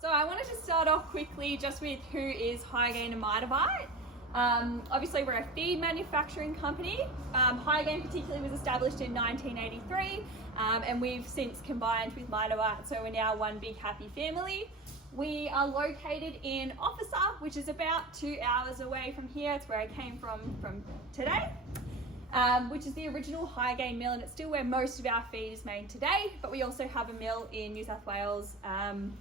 So I wanted to start off quickly just with who is Hygain and Laminitis. Obviously we're a feed manufacturing company. Hygain particularly was established in 1983 and we've since combined with Laminitis, so we're now one big happy family. We are located in Officer, which is about 2 hours away from here. It's where I came from today, which is the original Hygain mill, and it's still where most of our feed is made today. But we also have a mill in New South Wales,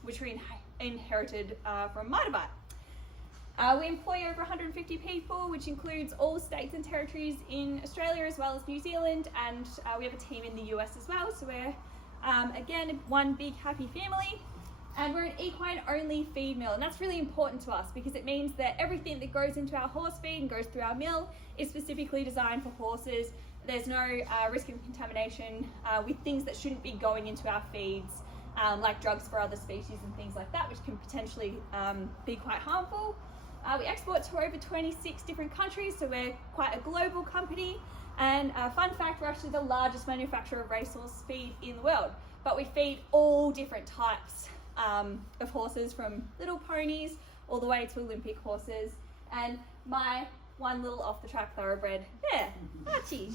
which we inherited from Laminitis. We employ over 150 people, which includes all states and territories in Australia as well as New Zealand, and we have a team in the US as well. So we're, again, one big happy family. And we're an equine only feed mill, and that's really important to us because it means that everything that goes into our horse feed and goes through our mill is specifically designed for horses. There's no risk of contamination with things that shouldn't be going into our feeds, like drugs for other species and things like that, which can potentially be quite harmful. We export to over 26 different countries, so we're quite a global company. And fun fact, we're actually the largest manufacturer of racehorse feed in the world, but we feed all different types of horses, from little ponies all the way to Olympic horses. And my one little off the track thoroughbred there, Archie.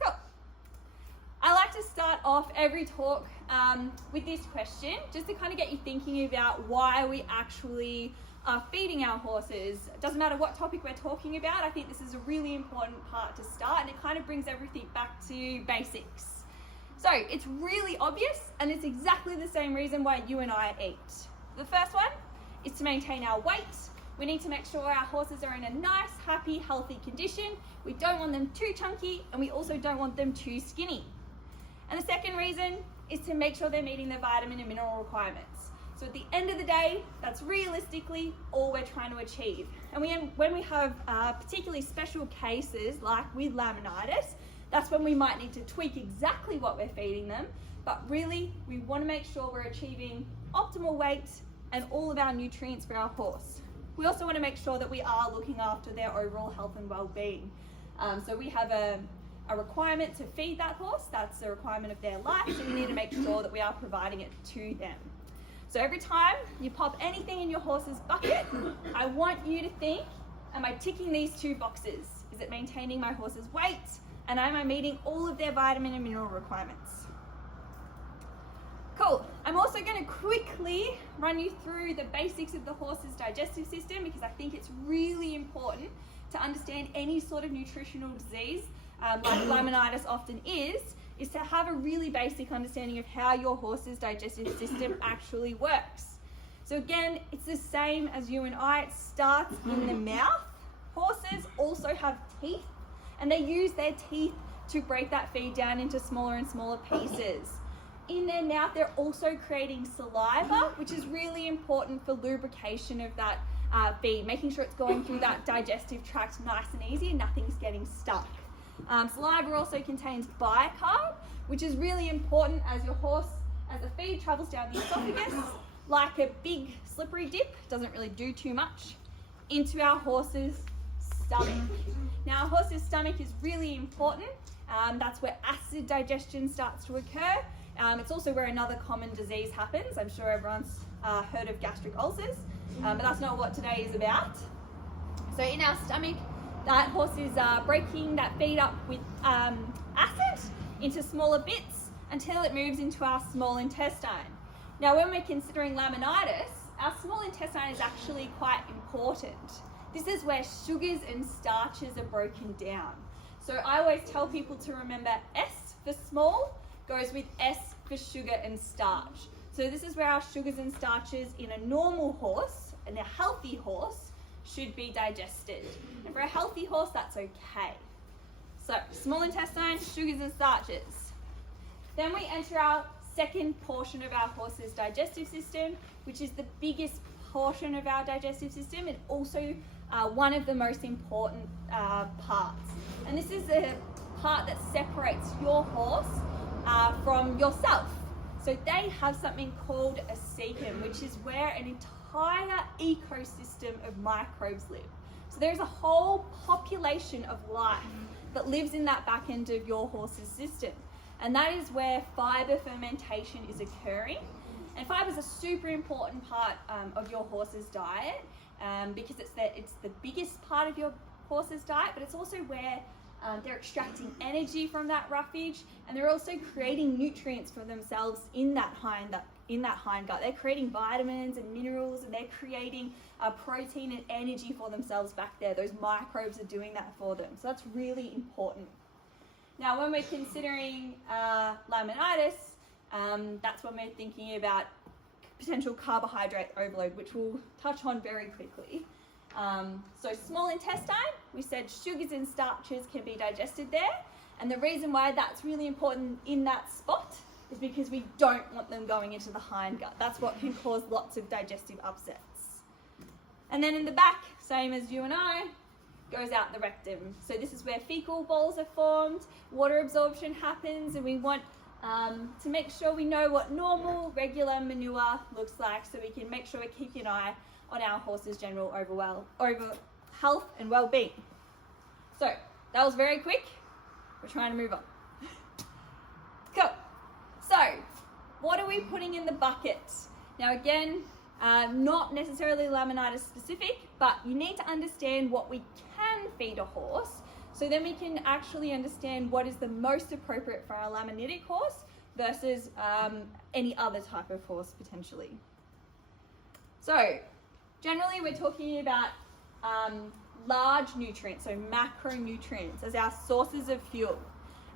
Cool. I like to start off every talk with this question, just to kind of get you thinking about why we actually are feeding our horses. It doesn't matter what topic we're talking about. I think this is a really important part to start, and it kind of brings everything back to basics. So it's really obvious, and it's exactly the same reason why you and I eat. The first one is to maintain our weight. We need to make sure our horses are in a nice, happy, healthy condition. We don't want them too chunky, and we also don't want them too skinny. And the second reason is to make sure they're meeting their vitamin and mineral requirements. So at the end of the day, that's realistically all we're trying to achieve. And when we have particularly special cases like with laminitis, that's when we might need to tweak exactly what we're feeding them. But really, we want to make sure we're achieving optimal weight and all of our nutrients for our horse. We also want to make sure that we are looking after their overall health and well-being. So we have a requirement to feed that horse. That's a requirement of their life, so we need to make sure that we are providing it to them. So every time you pop anything in your horse's bucket, I want you to think, am I ticking these two boxes? Is it maintaining my horse's weight? And am I meeting all of their vitamin and mineral requirements? Cool. I'm also going to quickly run you through the basics of the horse's digestive system, because I think it's really important to understand any sort of nutritional disease, like laminitis often is to have a really basic understanding of how your horse's digestive system actually works. So again, it's the same as you and I. It starts in the mouth. Horses also have teeth, and they use their teeth to break that feed down into smaller and smaller pieces. In their mouth, they're also creating saliva, which is really important for lubrication of that feed, making sure it's going through that digestive tract nice and easy and nothing's getting stuck. Saliva also contains bicarb, which is really important as the feed travels down the esophagus, like a big slippery dip, doesn't really do too much, into our horse's stomach. Now, a horse's stomach is really important. That's where acid digestion starts to occur. It's also where another common disease happens. I'm sure everyone's heard of gastric ulcers, but that's not what today is about. So in our stomach, that horse is breaking that feed up with acid into smaller bits until it moves into our small intestine. Now, when we're considering laminitis, our small intestine is actually quite important. This is where sugars and starches are broken down. So I always tell people to remember S for small goes with S for sugar and starch. So this is where our sugars and starches in a normal horse and a healthy horse should be digested. And for a healthy horse, that's okay. So small intestine, sugars and starches. Then we enter our second portion of our horse's digestive system, which is the biggest portion of our digestive system, and also one of the most important parts. And this is the part that separates your horse from yourself. So they have something called a cecum, which is where an entire ecosystem of microbes live. So there's a whole population of life that lives in that back end of your horse's system. And that is where fiber fermentation is occurring. And fiber is a super important part of your horse's diet because it's the biggest part of your horse's diet, but it's also where they're extracting energy from that roughage, and they're also creating nutrients for themselves in that hind gut. They're creating vitamins and minerals, and they're creating protein and energy for themselves back there. Those microbes are doing that for them. So that's really important. Now, when we're considering laminitis, that's when we're thinking about potential carbohydrate overload, which we'll touch on very quickly. So small intestine, we said sugars and starches can be digested there. And the reason why that's really important in that spot is because we don't want them going into the hind gut. That's what can cause lots of digestive upsets. And then in the back, same as you and I, goes out the rectum. So this is where fecal balls are formed, water absorption happens, and we want to make sure we know what normal, regular manure looks like, so we can make sure we're keeping an eye on our horse's general over health and well-being. So that was very quick. We're trying to move on. Cool. So what are we putting in the bucket? Now again, not necessarily laminitis specific, but you need to understand what we can feed a horse, so then we can actually understand what is the most appropriate for a laminitic horse versus any other type of horse potentially. So generally we're talking about large nutrients, so macronutrients, as our sources of fuel.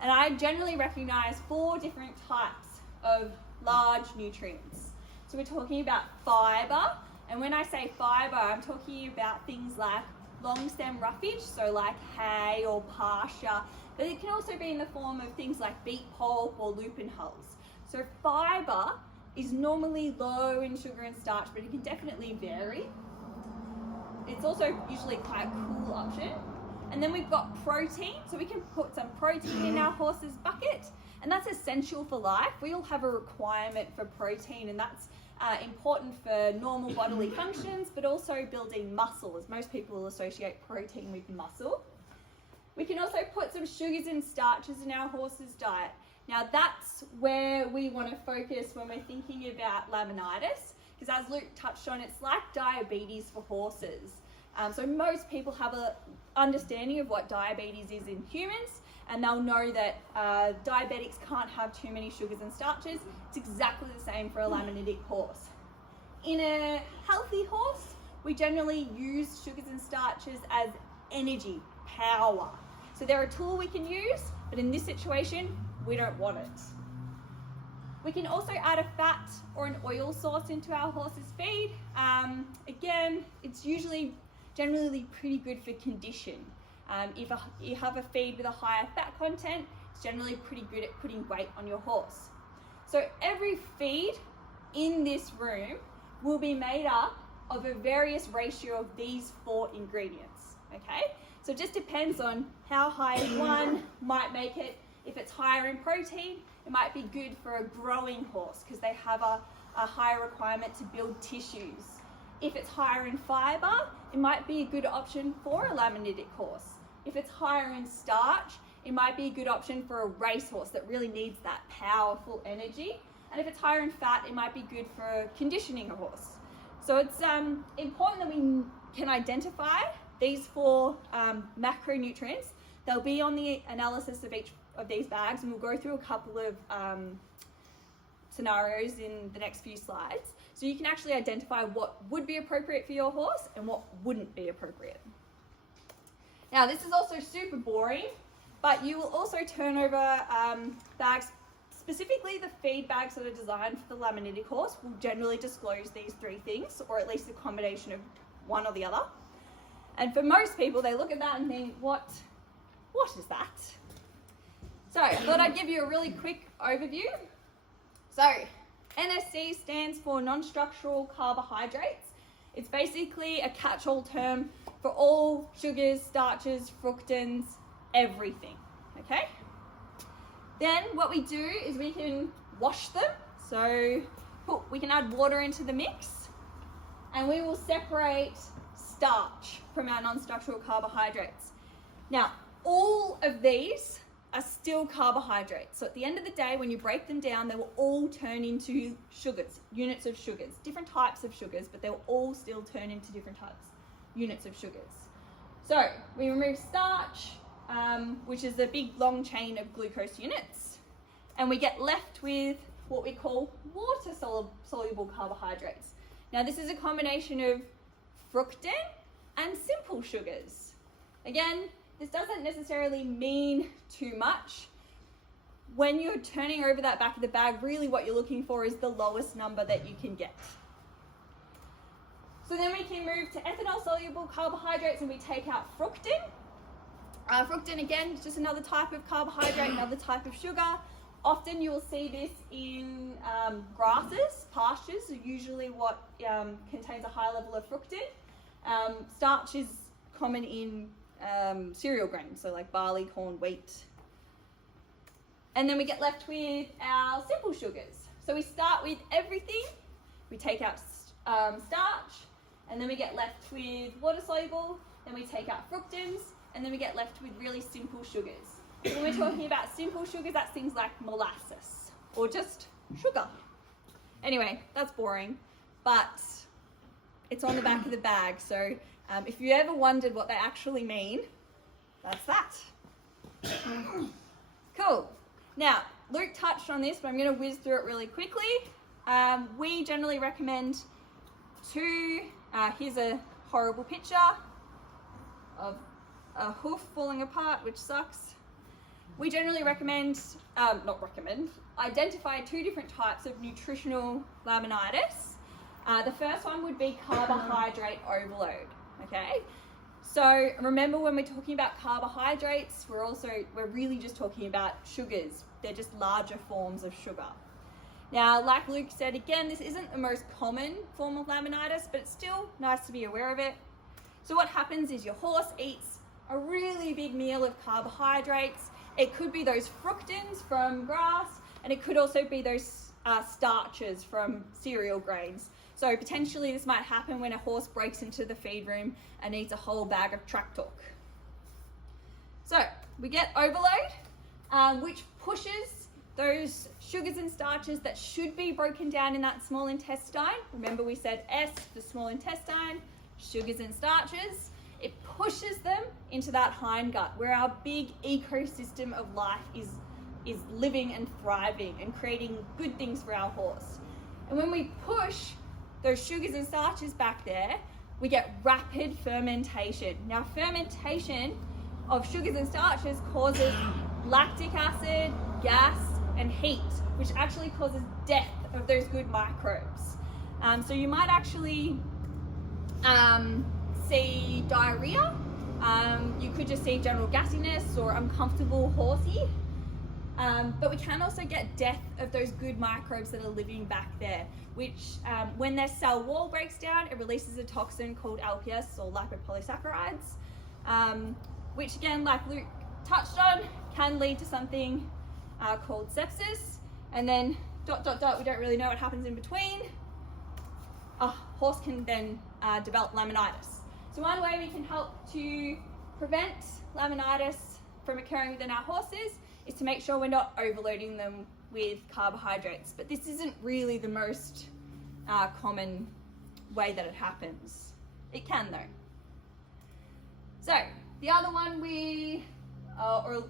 And I generally recognize 4 different types of large nutrients. So we're talking about fiber, and when I say fiber, I'm talking about things like long stem roughage, so like hay or pasture, but it can also be in the form of things like beet pulp or lupin hulls. So fiber is normally low in sugar and starch, but it can definitely vary. It's also usually quite a cool option. And then we've got protein, so we can put some protein in our horse's bucket, and that's essential for life. We all have a requirement for protein, and that's important for normal bodily functions, but also building muscle, as most people will associate protein with muscle. We can also put some sugars and starches in our horse's diet. Now that's where we want to focus when we're thinking about laminitis, because as Luke touched on, it's like diabetes for horses. So most people have an understanding of what diabetes is in humans, and they'll know that diabetics can't have too many sugars and starches. It's exactly the same for a laminitic horse. In a healthy horse, we generally use sugars and starches as energy, power. So they're a tool we can use, but in this situation, we don't want it. We can also add a fat or an oil source into our horse's feed. Again, it's generally pretty good for condition. If you have a feed with a higher fat content, it's generally pretty good at putting weight on your horse. So every feed in this room will be made up of a various ratio of these 4 ingredients, okay? So it just depends on how high one might make it. If it's higher in protein, it might be good for a growing horse because they have a higher requirement to build tissues. If it's higher in fiber, it might be a good option for a laminitic horse. If it's higher in starch, it might be a good option for a racehorse that really needs that powerful energy. And if it's higher in fat, it might be good for conditioning a horse. So it's important that we can identify these 4 macronutrients. They'll be on the analysis of each of these bags, and we'll go through a couple of scenarios in the next few slides. So you can actually identify what would be appropriate for your horse and what wouldn't be appropriate. Now, this is also super boring, but you will also turn over bags, specifically the feed bags that are designed for the laminitic horse will generally disclose these 3 things, or at least a combination of one or the other. And for most people, they look at that and think, what is that? So I thought I'd give you a really quick overview. So NSC stands for non-structural carbohydrates. It's basically a catch-all term for all sugars, starches, fructans, everything, okay? Then what we do is we can wash them. So we can add water into the mix, and we will separate starch from our non-structural carbohydrates. Now, all of these are still carbohydrates. So at the end of the day, when you break them down, they will all turn into sugars, units of sugars, different types of sugars, but they will all still turn into different types, units of sugars. So we remove starch, which is the big long chain of glucose units, and we get left with what we call water soluble carbohydrates. Now this is a combination of fructan and simple sugars. Again, this doesn't necessarily mean too much. When you're turning over that back of the bag, really what you're looking for is the lowest number that you can get. So then we can move to ethanol soluble carbohydrates and we take out fructan. Fructan, again, is just another type of carbohydrate, another type of sugar. Often you will see this in grasses, pastures, are usually what contains a high level of fructan. Starch is common in cereal grains, so like barley, corn, wheat. And then we get left with our simple sugars. So we start with everything, we take out starch, and then we get left with water soluble, then we take out fructans, and then we get left with really simple sugars. So when we're talking about simple sugars, that's things like molasses or just sugar. Anyway, that's boring, but it's on the back of the bag. So if you ever wondered what they actually mean, that's that. Cool. Now, Luke touched on this, but I'm going to whiz through it really quickly. We generally recommend two, here's a horrible picture of a hoof falling apart, which sucks. We generally identify two different types of nutritional laminitis. The first one would be carbohydrate overload, okay? So remember, when we're talking about carbohydrates, we're really just talking about sugars. They're just larger forms of sugar. Now, like Luke said, again, this isn't the most common form of laminitis, but it's still nice to be aware of it. So what happens is your horse eats a really big meal of carbohydrates. It could be those fructans from grass, and it could also be those starches from cereal grains. So potentially this might happen when a horse breaks into the feed room and eats a whole bag of track talk. So we get overload, which pushes those sugars and starches that should be broken down in that small intestine. Remember, we said S, the small intestine, sugars and starches. It pushes them into that hindgut, where our big ecosystem of life is living and thriving and creating good things for our horse. And when we push those sugars and starches back there, we get rapid fermentation. Now, fermentation of sugars and starches causes lactic acid, gas, and heat, which actually causes death of those good microbes. So you might actually see diarrhea. You could just see general gassiness or uncomfortable horsey. But we can also get death of those good microbes that are living back there, which when their cell wall breaks down, it releases a toxin called LPS, or lipopolysaccharides, which again, like Luke touched on, can lead to something called sepsis, and then ... we don't really know what happens in between. A horse can then develop laminitis. So one way we can help to prevent laminitis from occurring within our horses is to make sure we're not overloading them with carbohydrates. But this isn't really the most common way that it happens. It can though. So the other one or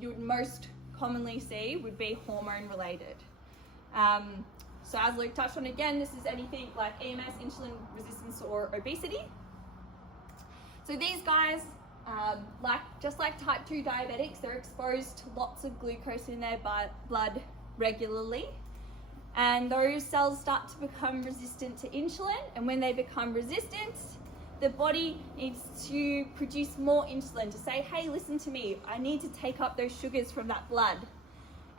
you would most commonly see would be hormone related. So as Luke touched on, again, this is anything like EMS, insulin resistance, or obesity. So these guys, just like type 2 diabetics, they're exposed to lots of glucose in their blood regularly. And those cells start to become resistant to insulin. And when they become resistant, the body needs to produce more insulin to say, hey, listen to me, I need to take up those sugars from that blood.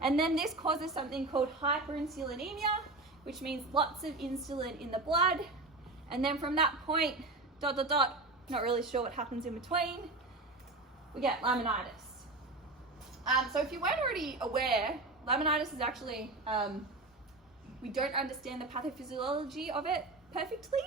And then this causes something called hyperinsulinemia, which means lots of insulin in the blood. And then from that point, ... not really sure what happens in between, we get laminitis. So if you weren't already aware, laminitis is actually, we don't understand the pathophysiology of it perfectly.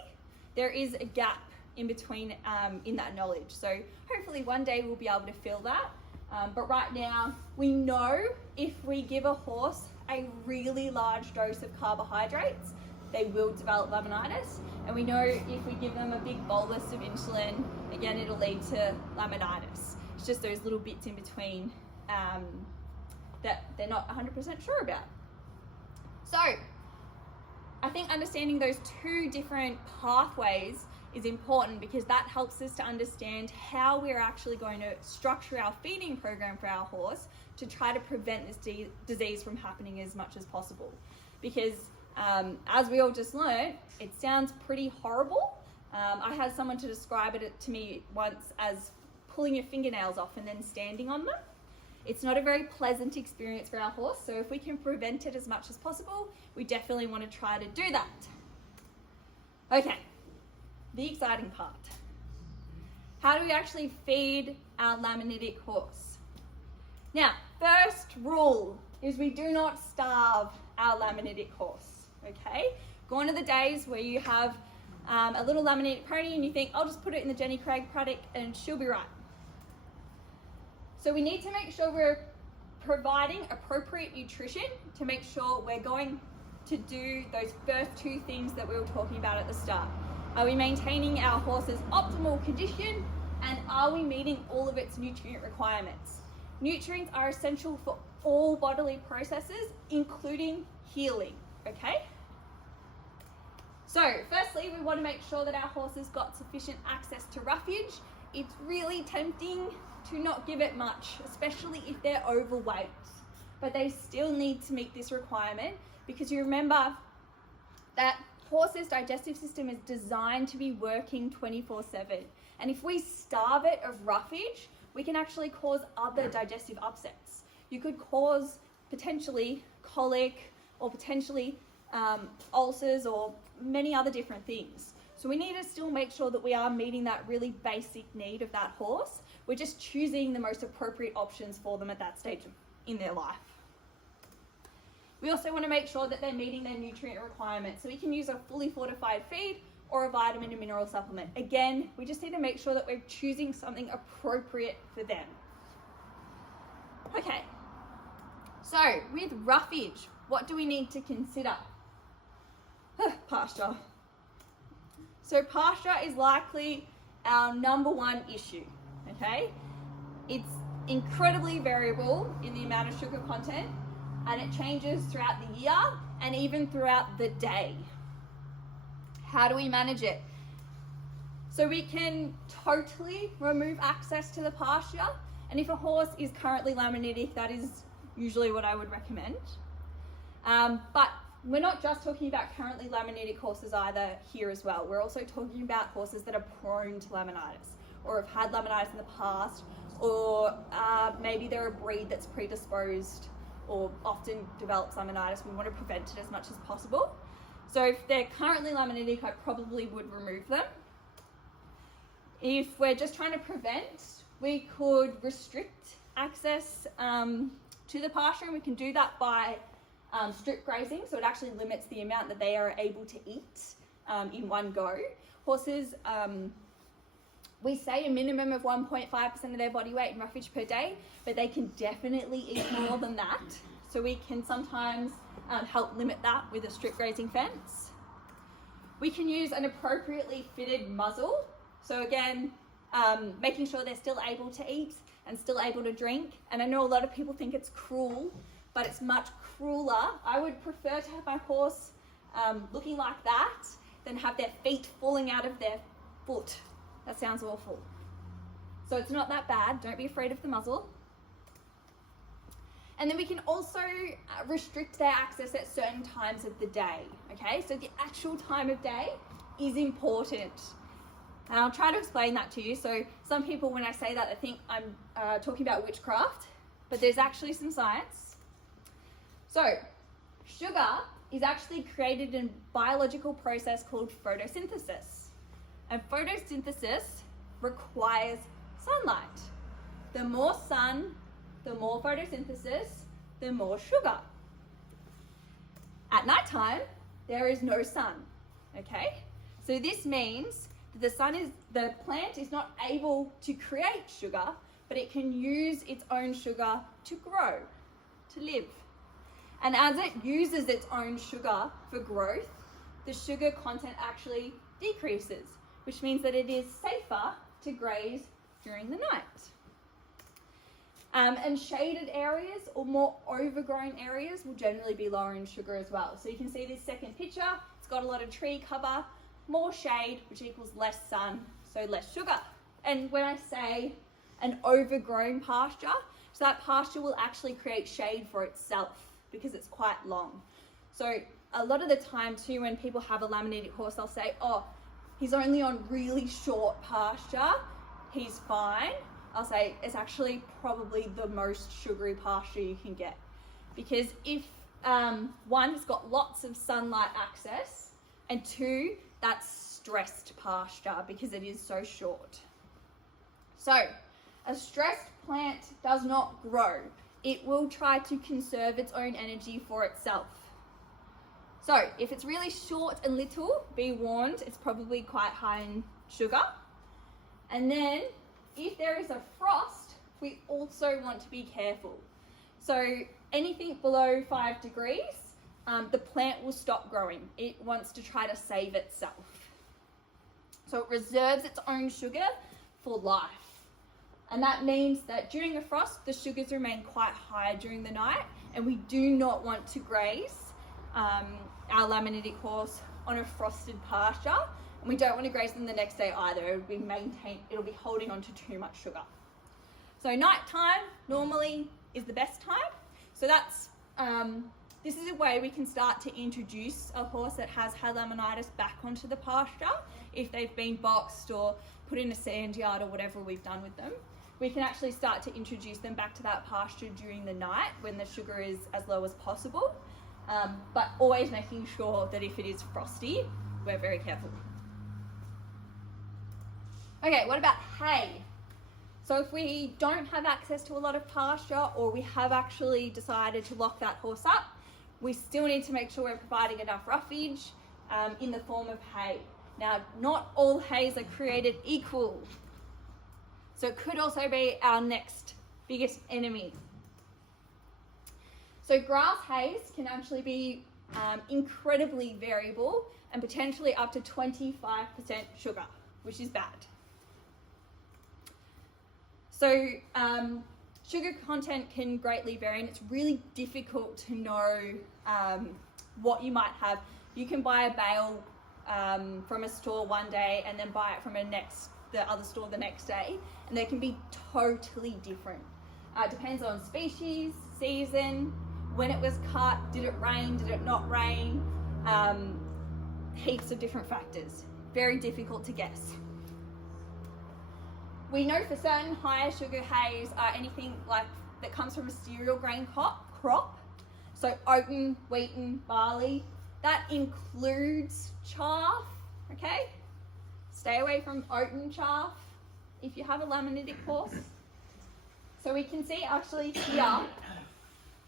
There is a gap in between in that knowledge. So hopefully one day we'll be able to fill that. But right now, we know if we give a horse a really large dose of carbohydrates, they will develop laminitis. And we know if we give them a big bolus of insulin, again, it'll lead to laminitis. It's just those little bits in between that they're not 100% sure about. So I think understanding those two different pathways is important, because that helps us to understand how we're actually going to structure our feeding program for our horse to try to prevent this disease from happening as much as possible. Because as we all just learned, it sounds pretty horrible. I had someone to describe it to me once as pulling your fingernails off and then standing on them. It's not a very pleasant experience for our horse, so if we can prevent it as much as possible, we definitely want to try to do that. Okay, the exciting part. How do we actually feed our laminitic horse? Now, first rule is we do not starve our laminitic horse, okay? Gone are the days where you have a little laminitic pony and you think, I'll just put it in the Jenny Craig paddock and she'll be right. So we need to make sure we're providing appropriate nutrition to make sure we're going to do those first two things that we were talking about at the start. Are we maintaining our horse's optimal condition, and are we meeting all of its nutrient requirements? Nutrients are essential for all bodily processes, including healing, okay? So firstly, we want to make sure that our horse has got sufficient access to roughage. It's really tempting to not give it much, especially if they're overweight, but they still need to meet this requirement, because you remember that horse's digestive system is designed to be working 24/7. And if we starve it of roughage, we can actually cause other digestive upsets. You could cause potentially colic, or potentially ulcers, or many other different things. So we need to still make sure that we are meeting that really basic need of that horse. We're just choosing the most appropriate options for them at that stage in their life. We also want to make sure that they're meeting their nutrient requirements. So we can use a fully fortified feed or a vitamin and mineral supplement. Again, we just need to make sure that we're choosing something appropriate for them. Okay, so with roughage, what do we need to consider? Pasture. So pasture is likely our number one issue, okay? It's incredibly variable in the amount of sugar content, and it changes throughout the year and even throughout the day. How do we manage it? So we can totally remove access to the pasture, and if a horse is currently laminitic, that is usually what I would recommend. But we're not just talking about currently laminitic horses either here as well. We're also talking about horses that are prone to laminitis, or have had laminitis in the past, or maybe they're a breed that's predisposed or often develops laminitis. We want to prevent it as much as possible. So if they're currently laminitic, I probably would remove them. If we're just trying to prevent, we could restrict access to the pasture, and we can do that by strip grazing, so it actually limits the amount that they are able to eat in one go. Horses, we say a minimum of 1.5% of their body weight in roughage per day, but they can definitely eat more than that. So we can sometimes help limit that with a strip grazing fence. We can use an appropriately fitted muzzle. So again, making sure they're still able to eat and still able to drink. And I know a lot of people think it's cruel, but it's much crueler. I would prefer to have my horse looking like that than have their feet falling out of their foot. That sounds awful. So it's not that bad. Don't be afraid of the muzzle. And then we can also restrict their access at certain times of the day, okay? So the actual time of day is important. And I'll try to explain that to you. So some people, when I say that, they think I'm talking about witchcraft, but there's actually some science. So sugar is actually created in a biological process called photosynthesis. And photosynthesis requires sunlight. The more sun, the more photosynthesis, the more sugar. At nighttime, there is no sun, okay? So this means that the plant is not able to create sugar, but it can use its own sugar to grow, to live. And as it uses its own sugar for growth, the sugar content actually decreases, which means that it is safer to graze during the night. And shaded areas or more overgrown areas will generally be lower in sugar as well. So you can see this second picture, it's got a lot of tree cover, more shade, which equals less sun, so less sugar. And when I say an overgrown pasture, so that pasture will actually create shade for itself because it's quite long. So a lot of the time too, when people have a laminitic horse, they'll say, oh, he's only on really short pasture, he's fine. I'll say it's actually probably the most sugary pasture you can get, because if one, it's got lots of sunlight access, and two, that's stressed pasture because it is so short. So a stressed plant does not grow. It will try to conserve its own energy for itself. So if it's really short and little, be warned, it's probably quite high in sugar. And then if there is a frost, we also want to be careful. So anything below 5 degrees, the plant will stop growing. It wants to try to save itself. So it reserves its own sugar for life. And that means that during a frost, the sugars remain quite high during the night, and we do not want to graze our laminitic horse on a frosted pasture. And we don't want to graze them the next day either. It'll be holding on to too much sugar. So nighttime normally is the best time. So that's this is a way we can start to introduce a horse that has had laminitis back onto the pasture if they've been boxed or put in a sand yard or whatever we've done with them. We can actually start to introduce them back to that pasture during the night when the sugar is as low as possible, but always making sure that if it is frosty, we're very careful. Okay, what about hay? So if we don't have access to a lot of pasture, or we have actually decided to lock that horse up, we still need to make sure we're providing enough roughage in the form of hay. Now, not all hays are created equal. So it could also be our next biggest enemy. So grass hays can actually be incredibly variable and potentially up to 25% sugar, which is bad. So sugar content can greatly vary, and it's really difficult to know what you might have. You can buy a bale from a store one day and then buy it from the other store the next day, and they can be totally different. It depends on species, season, when it was cut, did it rain, did it not rain, heaps of different factors. Very difficult to guess. We know for certain higher sugar hays are anything like that comes from a cereal grain crop. So oaten, wheaten, barley. That includes chaff, okay? Stay away from oaten chaff if you have a laminitic horse. So we can see actually here,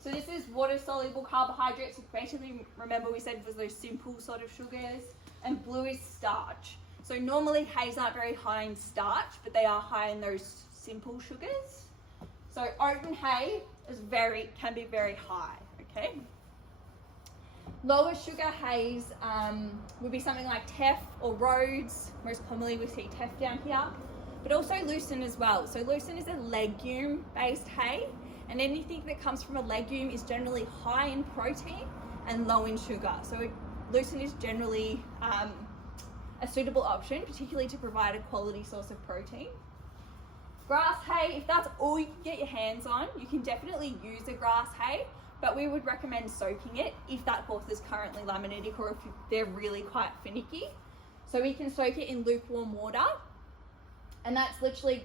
so this is water-soluble carbohydrates. Basically, remember we said it was those simple sort of sugars, and blue is starch. So normally hays aren't very high in starch, but they are high in those simple sugars. So oaten hay can be very high, okay? Lower sugar hays would be something like teff or Rhodes. Most commonly we see teff down here, but also lucerne as well. So lucerne is a legume-based hay, and anything that comes from a legume is generally high in protein and low in sugar. So lucerne is generally a suitable option, particularly to provide a quality source of protein. Grass hay, if that's all you can get your hands on, you can definitely use a grass hay, but we would recommend soaking it if that horse is currently laminitic or if they're really quite finicky. So we can soak it in lukewarm water, and that's literally,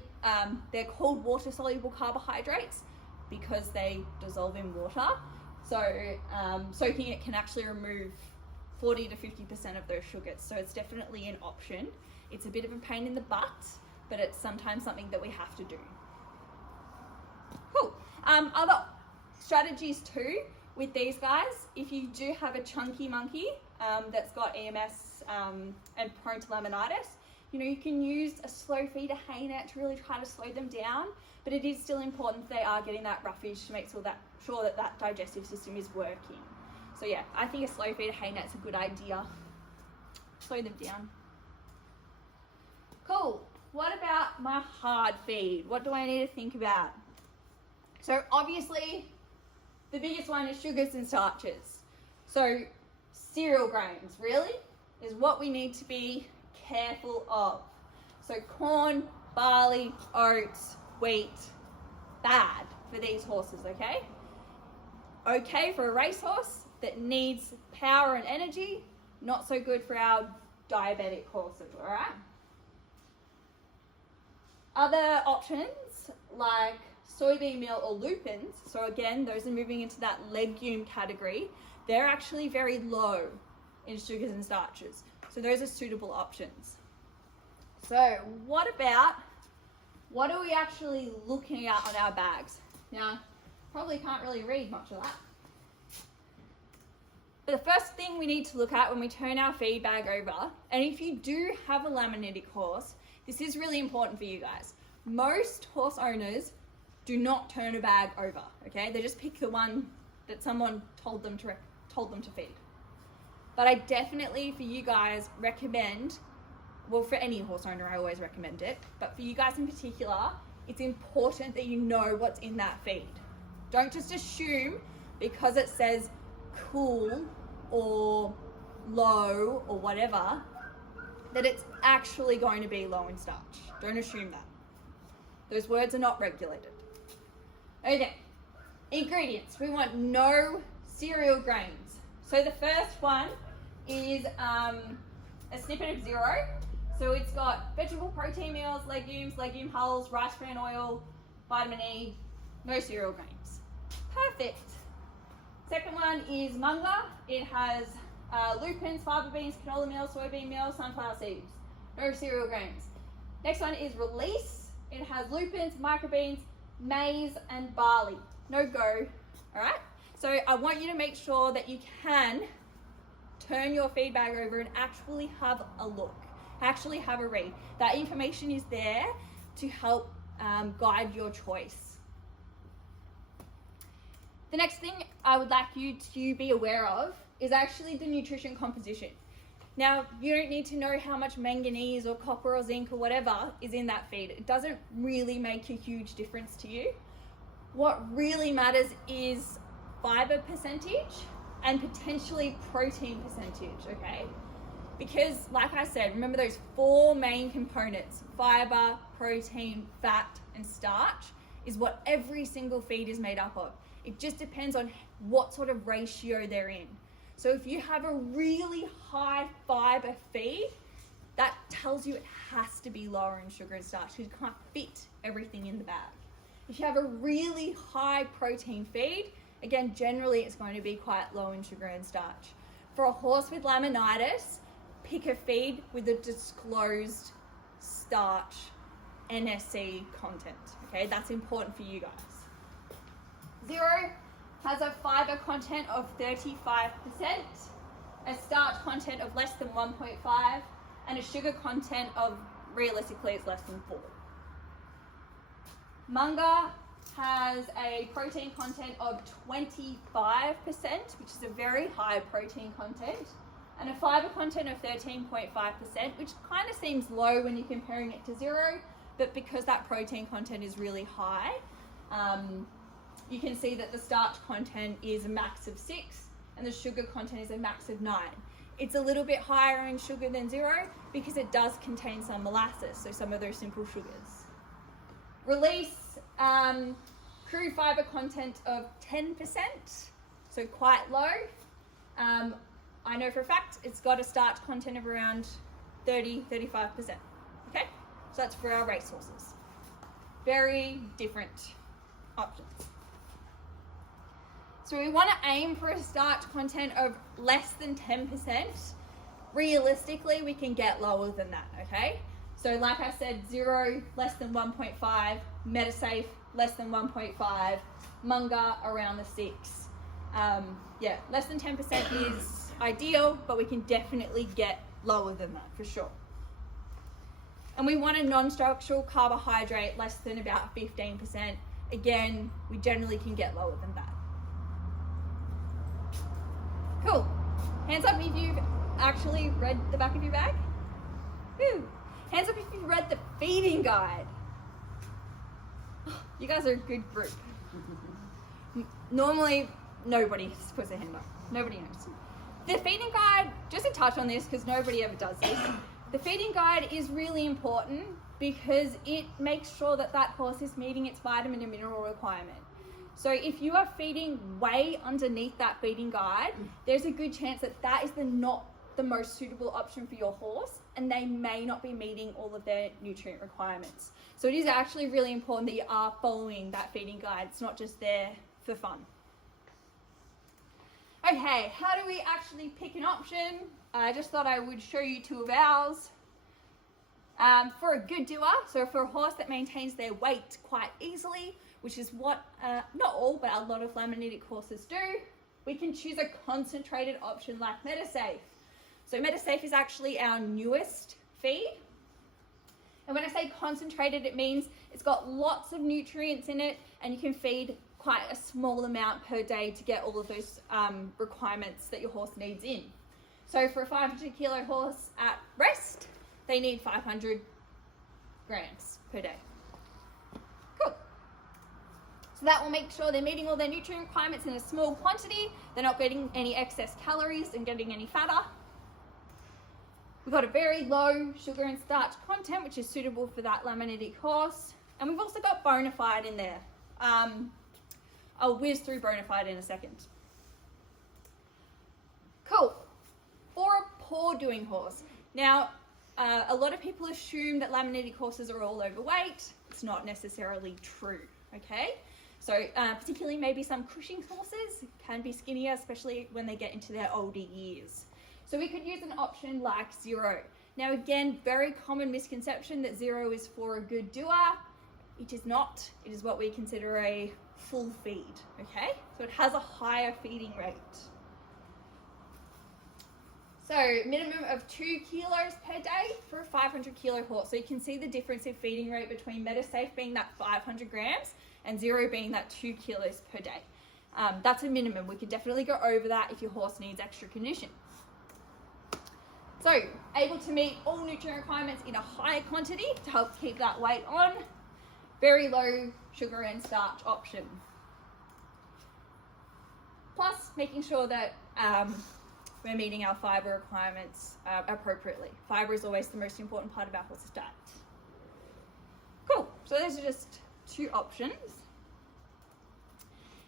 they're called water-soluble carbohydrates because they dissolve in water. So soaking it can actually remove 40 to 50% of those sugars. So it's definitely an option. It's a bit of a pain in the butt, but it's sometimes something that we have to do. Cool. Other strategies too with these guys, if you do have a chunky monkey that's got EMS and prone to laminitis, You know, you can use a slow feeder hay net to really try to slow them down, but it is still important that they are getting that roughage to make sure that digestive system is working. So yeah, I think a slow feeder hay net's a good idea. Slow them down. Cool. What about my hard feed? What do I need to think about? So obviously, the biggest one is sugars and starches. So cereal grains, really, is what we need to be careful of. So corn, barley, oats, wheat, bad for these horses, okay? Okay for a racehorse that needs power and energy, not so good for our diabetic horses, all right? Other options like soybean meal or lupins, so again, those are moving into that legume category, they're actually very low in sugars and starches. So those are suitable options. So what are we actually looking at on our bags? Now, probably can't really read much of that. But the first thing we need to look at when we turn our feed bag over, and if you do have a laminitic horse, this is really important for you guys. Most horse owners do not turn a bag over, okay? They just pick the one that someone told them to feed. But I definitely, for you guys, recommend, well, for any horse owner, I always recommend it, but for you guys in particular, it's important that you know what's in that feed. Don't just assume because it says cool or low or whatever, that it's actually going to be low in starch. Don't assume that. Those words are not regulated. Okay, ingredients. We want no cereal grains. So the first one is a snippet of 0. So it's got vegetable protein meals, legumes, legume hulls, rice bran oil, vitamin E, no cereal grains. Perfect. Second one is munga. It has lupins, fava beans, canola meal, soybean meal, sunflower seeds. No cereal grains. Next one is release. It has lupins, microbeans, maize, and barley. No go. All right? So I want you to make sure that you can turn your feed bag over and actually have a look, actually have a read. That information is there to help guide your choice. The next thing I would like you to be aware of is actually the nutrition composition. Now, you don't need to know how much manganese or copper or zinc or whatever is in that feed. It doesn't really make a huge difference to you. What really matters is fiber percentage and potentially protein percentage, okay? Because, like I said, remember those 4 main components, fiber, protein, fat, and starch, is what every single feed is made up of. It just depends on what sort of ratio they're in. So if you have a really high fiber feed, that tells you it has to be lower in sugar and starch because you can't fit everything in the bag. If you have a really high protein feed, again, generally it's going to be quite low in sugar and starch. For a horse with laminitis, pick a feed with a disclosed starch NSC content, okay? That's important for you guys. 0 has a fiber content of 35%, a starch content of less than 1.5, and a sugar content of, realistically, it's less than 4. Munga has a protein content of 25%, which is a very high protein content, and a fiber content of 13.5%, which kind of seems low when you're comparing it to 0, but because that protein content is really high, you can see that the starch content is a max of 6 and the sugar content is a max of 9. It's a little bit higher in sugar than 0 because it does contain some molasses, so some of those simple sugars. Release, crude fiber content of 10%, so quite low. I know for a fact it's got a starch content of around 30-35%, okay? So that's for our racehorses. Very different options. So we want to aim for a starch content of less than 10%. Realistically, we can get lower than that, okay? So like I said, 0, less than 1.5, Metasafe, less than 1.5, Munga, around the 6. Yeah, less than 10% is ideal, but we can definitely get lower than that for sure. And we want a non-structural carbohydrate less than about 15%. Again, we generally can get lower than that. Cool. Hands up if you've actually read the back of your bag. Woo. Hands up if you've read the feeding guide. You guys are a good group. Normally, nobody puts their hand up. Nobody knows. The feeding guide, just to touch on this because nobody ever does this, the feeding guide is really important because it makes sure that that horse is meeting its vitamin and mineral requirement. So if you are feeding way underneath that feeding guide, there's a good chance that that is not the most suitable option for your horse, and they may not be meeting all of their nutrient requirements. So it is actually really important that you are following that feeding guide. It's not just there for fun. Okay, how do we actually pick an option? I just thought I would show you two of ours. For a good doer, so for a horse that maintains their weight quite easily, which is what, not all, but a lot of laminitic horses do, we can choose a concentrated option like MetaSafe. So MetaSafe is actually our newest feed. And when I say concentrated, it means it's got lots of nutrients in it, and you can feed quite a small amount per day to get all of those requirements that your horse needs in. So for a 500 kilo horse at rest, they need 500 grams per day. Cool. So that will make sure they're meeting all their nutrient requirements in a small quantity. They're not getting any excess calories and getting any fatter. We've got a very low sugar and starch content, which is suitable for that laminitic horse. And we've also got Bonafide in there. I'll whiz through Bonafide in a second. Cool. For a poor doing horse. Now, a lot of people assume that laminitic horses are all overweight. It's not necessarily true, okay? So particularly maybe some Cushing horses can be skinnier, especially when they get into their older years. So we could use an option like Zero. Now again, very common misconception that Zero is for a good doer. It is not. It is what we consider a full feed, okay? So it has a higher feeding rate. So minimum of 2 kilos per day for a 500 kilo horse. So you can see the difference in feeding rate between MetaSafe being that 500 grams and Zero being that 2 kilos per day. That's a minimum. We could definitely go over that if your horse needs extra condition. So able to meet all nutrient requirements in a higher quantity to help keep that weight on. Very low sugar and starch option. Plus making sure that we're meeting our fibre requirements appropriately. Fibre is always the most important part of our horse's diet. Cool, so those are just two options.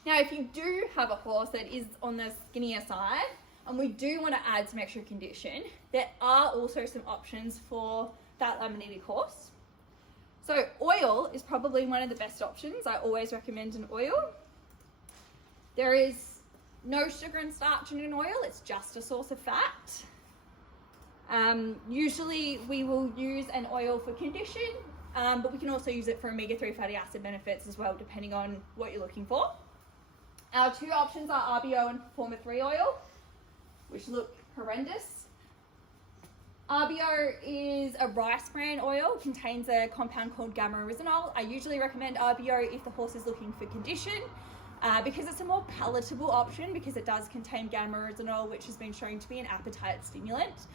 Now if you do have a horse that is on the skinnier side, and we do want to add some extra condition, there are also some options for that laminitic horse. So oil is probably one of the best options. I always recommend an oil. There is no sugar and starch in an oil, it's just a source of fat. Usually we will use an oil for condition, but we can also use it for omega-3 fatty acid benefits as well, depending on what you're looking for. Our two options are RBO and Performer 3 oil, which look horrendous. RBO is a rice bran oil, contains a compound called gamma-oryzanol. I usually recommend RBO if the horse is looking for condition, because it's a more palatable option because it does contain gamma-oryzanol, which has been shown to be an appetite stimulant.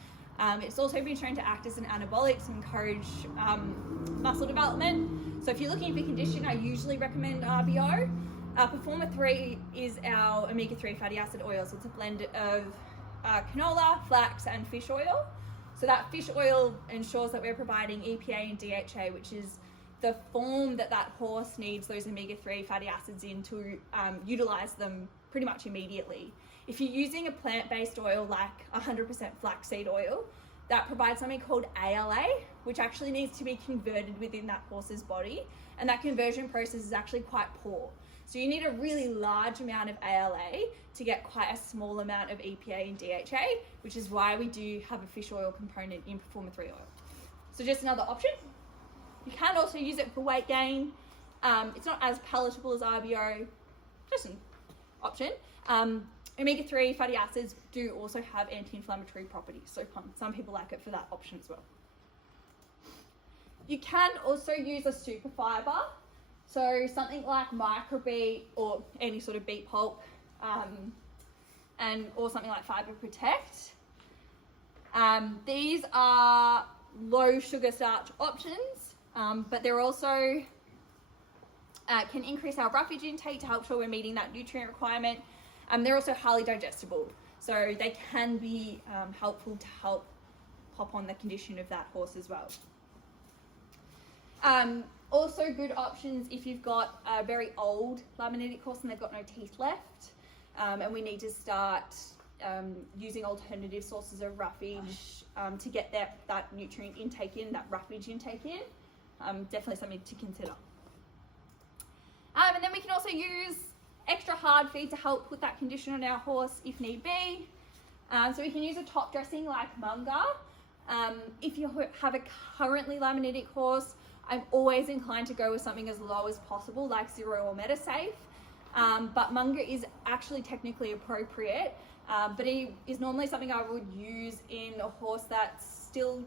It's also been shown to act as an anabolic to encourage muscle development. So if you're looking for condition, I usually recommend RBO. Performer 3 is our omega-3 fatty acid oil, so it's a blend of canola, flax and fish oil. So that fish oil ensures that we're providing EPA and DHA, which is the form that that horse needs those omega-3 fatty acids in to utilize them pretty much immediately. If you're using a plant-based oil like 100% flaxseed oil, that provides something called ALA, which actually needs to be converted within that horse's body, and that conversion process is actually quite poor. So you need a really large amount of ALA to get quite a small amount of EPA and DHA, which is why we do have a fish oil component in Performer 3 oil. So just another option. You can also use it for weight gain. It's not as palatable as RBO, just an option. Omega-3 fatty acids do also have anti-inflammatory properties, so some people like it for that option as well. You can also use a super fibre, so something like microbeat or any sort of beet pulp, or something like Fibre Protect. These are low sugar starch options, but they're also can increase our roughage intake to help sure we're meeting that nutrient requirement. They're also highly digestible, so they can be helpful to help pop on the condition of that horse as well. Also good options if you've got a very old laminitic horse and they've got no teeth left, and we need to start using alternative sources of roughage to get that nutrient intake in, that roughage intake in. Definitely something to consider. And then we can also use extra hard feed to help put that condition on our horse if need be. So we can use a top dressing like Munger. If you have a currently laminitic horse, I'm always inclined to go with something as low as possible, like Zero or MetaSafe. But Munger is actually technically appropriate, but it is normally something I would use in a horse that's still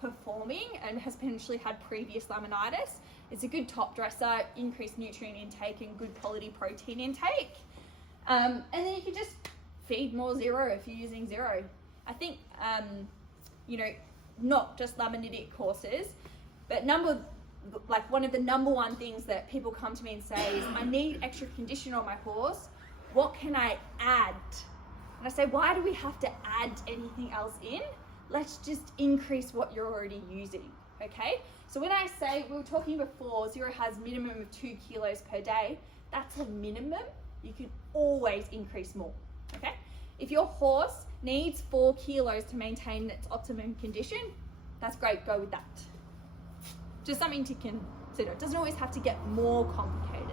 performing and has potentially had previous laminitis. It's a good top dresser, increased nutrient intake and good quality protein intake. And then you can just feed more Zero if you're using Zero. I think, not just laminitic horses, but one of the number one things that people come to me and say is, I need extra condition on my horse. What can I add? And I say, why do we have to add anything else in? Let's just increase what you're already using, okay? So when I say, we were talking before, Zero has minimum of 2 kilos per day. That's a minimum. You can always increase more, okay? If your horse needs 4 kilos to maintain its optimum condition, that's great, go with that. Just something to consider. It doesn't always have to get more complicated.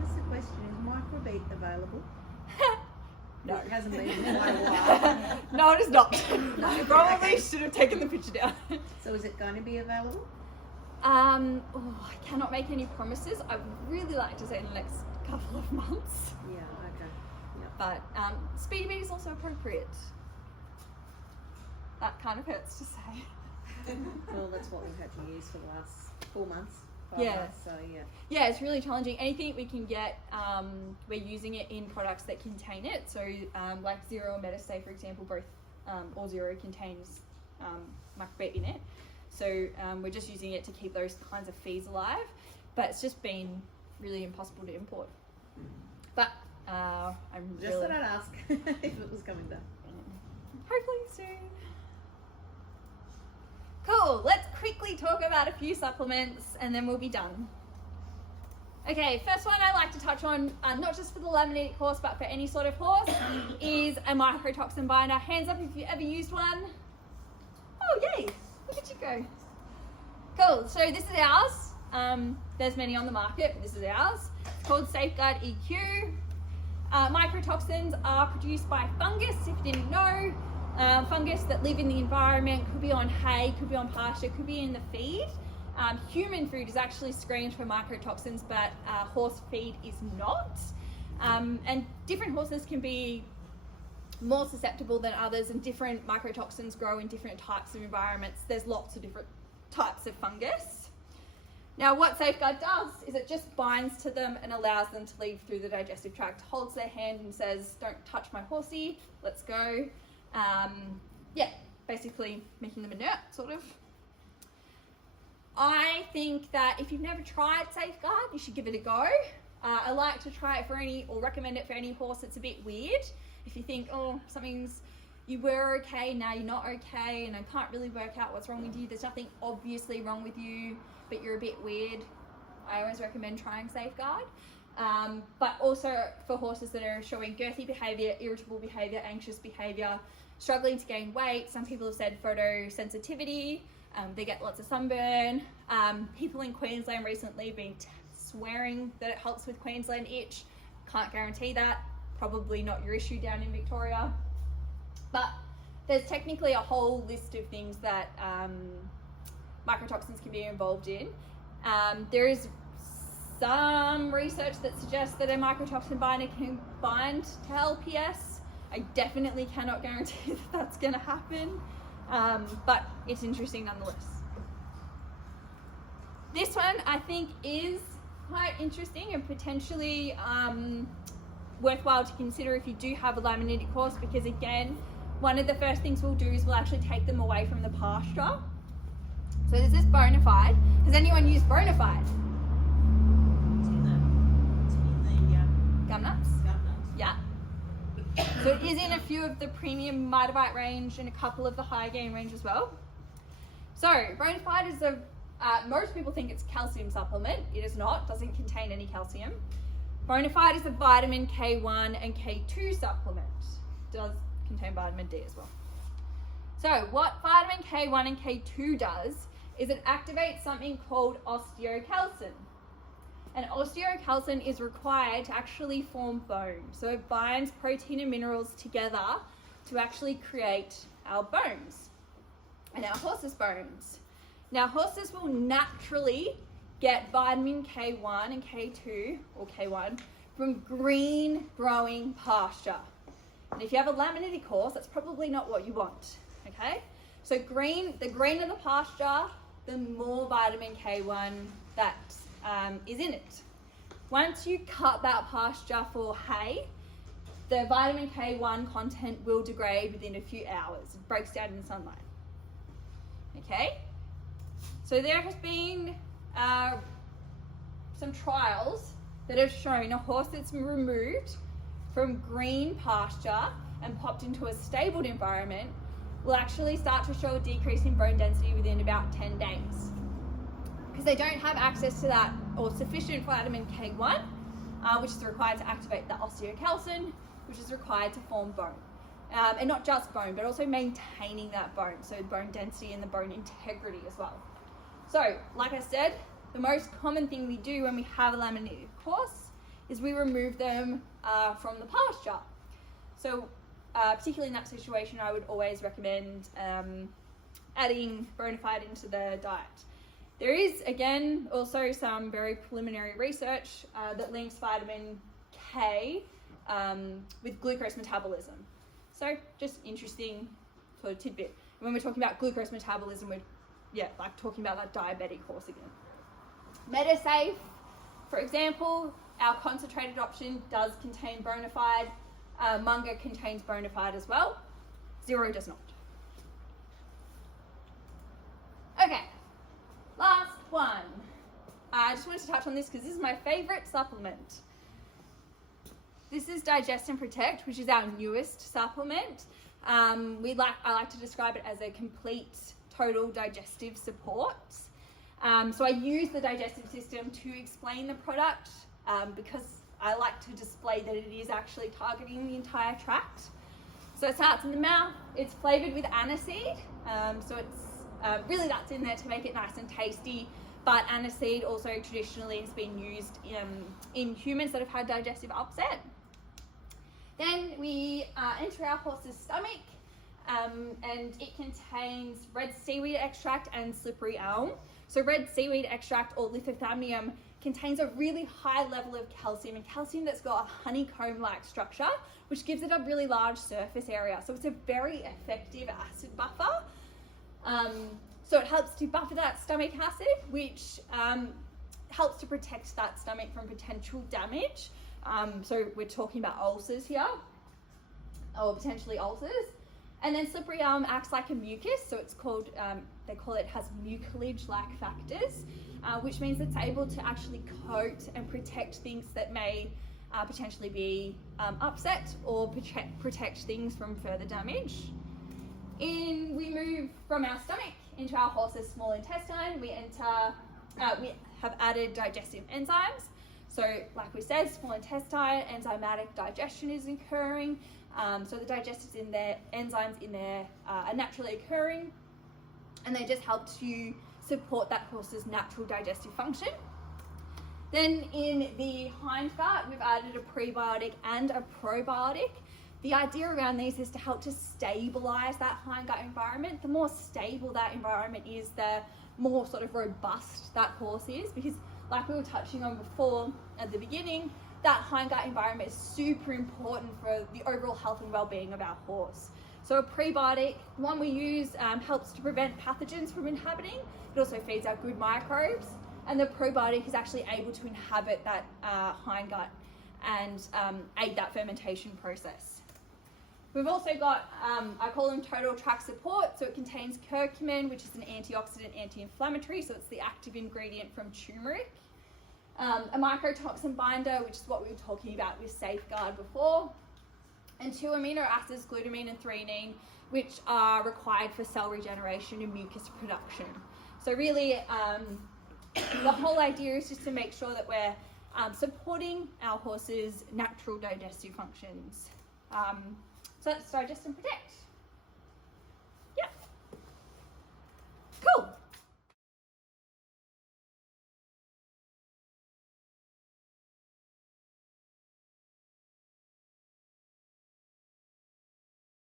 Just a question, is microbeat available? No. It hasn't been for quite a while. No, it is not. You probably should have taken the picture down. So is it going to be available? I cannot make any promises. I would really like to say in the next couple of months. Yeah, okay. Yep. But Speedy Beat is also appropriate. That kind of hurts to say. Well, that's what we've had to use for the last 4 months. 5 Yeah. months, so yeah. Yeah, it's really challenging. Anything we can get, we're using it in products that contain it. So like Zero or MetaSafe, for example, both or Zero contains microbeat in it. So we're just using it to keep those kinds of feeds alive. But it's just been really impossible to import. But I'm Just really... thought I'd ask if it was coming back. Hopefully soon. Cool, let's quickly talk about a few supplements and then we'll be done. Okay, first one I like to touch on, not just for the laminitic horse, but for any sort of horse, is a mycotoxin binder. Hands up if you've ever used one. Oh, yay, look at you go. Cool, so this is ours. There's many on the market, but this is ours. It's called Safeguard EQ. Mycotoxins are produced by fungus, if you didn't know. Fungus that live in the environment, could be on hay, could be on pasture, could be in the feed. Human food is actually screened for mycotoxins, but horse feed is not. And different horses can be more susceptible than others, and different mycotoxins grow in different types of environments. There's lots of different types of fungus. Now what Safeguard does is it just binds to them and allows them to leave through the digestive tract, holds their hand and says, don't touch my horsey, let's go. Basically making them inert, sort of. I think that if you've never tried Safeguard, you should give it a go. I like to try it or recommend it for any horse that's a bit weird. If you think, you were okay, now you're not okay, and I can't really work out what's wrong with you. There's nothing obviously wrong with you, but you're a bit weird. I always recommend trying Safeguard. But also for horses that are showing girthy behaviour, irritable behaviour, anxious behaviour, struggling to gain weight. Some people have said photosensitivity. They get lots of sunburn. People in Queensland recently have been swearing that it helps with Queensland itch. Can't guarantee that. Probably not your issue down in Victoria. But there's technically a whole list of things that mycotoxins can be involved in. There is some research that suggests that a mycotoxin binder can bind to LPS. I definitely cannot guarantee that that's going to happen, but it's interesting nonetheless. This one I think is quite interesting and potentially worthwhile to consider if you do have a laminitic horse, because again, one of the first things we'll do is we'll actually take them away from the pasture. So this is Bonafide. Has anyone used Bonafide? It's in the Gum nuts? gum nuts. Yeah. So it is in a few of the premium Mitavite range and a couple of the Hygain range as well. So Bonafide is most people think it's a calcium supplement. It is not. It doesn't contain any calcium. Bonafide is a vitamin K1 and K2 supplement. It does contain vitamin D as well. So what vitamin K1 and K2 does is it activates something called osteocalcin. And osteocalcin is required to actually form bone. So it binds protein and minerals together to actually create our bones and our horses' bones. Now horses will naturally get vitamin K1 and K2, or K1, from green growing pasture. And if you have a laminitic horse, that's probably not what you want, okay? So the greener the pasture, the more vitamin K1 that is in it. Once you cut that pasture for hay, the vitamin K1 content will degrade within a few hours. It breaks down in sunlight, okay? So there has been some trials that have shown a horse that's removed from green pasture and popped into a stabled environment will actually start to show a decrease in bone density within about 10 days. Because they don't have access to that or sufficient vitamin K1, which is required to activate the osteocalcin, which is required to form bone. And not just bone, but also maintaining that bone, so bone density and the bone integrity as well. So, like I said, the most common thing we do when we have a laminitic horse is we remove them from the pasture. So, particularly in that situation, I would always recommend adding Bonafide into the diet. There is, again, also some very preliminary research that links vitamin K with glucose metabolism. So, just interesting sort of tidbit. When we're talking about glucose metabolism, we're like talking about that diabetic horse again. MetaSafe, for example, our concentrated option does contain Bonafide. Munga contains Bonafide as well. Zero does not. Okay, last one. I just wanted to touch on this because this is my favorite supplement. This is Digest and Protect, which is our newest supplement. I like to describe it as a complete total digestive support. So I use the digestive system to explain the product because I like to display that it is actually targeting the entire tract. So it starts in the mouth. It's flavored with aniseed. So it's really that's in there to make it nice and tasty. But aniseed also traditionally has been used in humans that have had digestive upset. Then we enter our horse's stomach. And it contains red seaweed extract and slippery elm. So red seaweed extract, or lithothamnium, contains a really high level of calcium, and calcium that's got a honeycomb-like structure, which gives it a really large surface area. So it's a very effective acid buffer. So it helps to buffer that stomach acid, which helps to protect that stomach from potential damage. So we're talking about ulcers here, or potentially ulcers. And then slippery elm acts like a mucus, so it's called, they call it, has mucilage-like factors, which means it's able to actually coat and protect things that may potentially be upset or protect things from further damage. We move from our stomach into our horse's small intestine. We have added digestive enzymes. So like we said, small intestine, enzymatic digestion is occurring. So the digestives in there, enzymes in there are naturally occurring, and they just help to support that horse's natural digestive function. Then in the hindgut, we've added a prebiotic and a probiotic. The idea around these is to help to stabilize that hindgut environment. The more stable that environment is, the more sort of robust that horse is, because like we were touching on before at the beginning, that hindgut environment is super important for the overall health and well-being of our horse. So a prebiotic, one we use, helps to prevent pathogens from inhabiting. It also feeds our good microbes. and the probiotic is actually able to inhabit that hindgut and aid that fermentation process. We've also got, I call them total tract support, so it contains curcumin, which is an antioxidant, anti-inflammatory, so it's the active ingredient from turmeric. A mycotoxin binder, which is what we were talking about with Safeguard before, and 2 amino acids, glutamine and threonine, which are required for cell regeneration and mucus production. So really, the whole idea is just to make sure that we're supporting our horse's natural digestive functions. So that's digest and protect.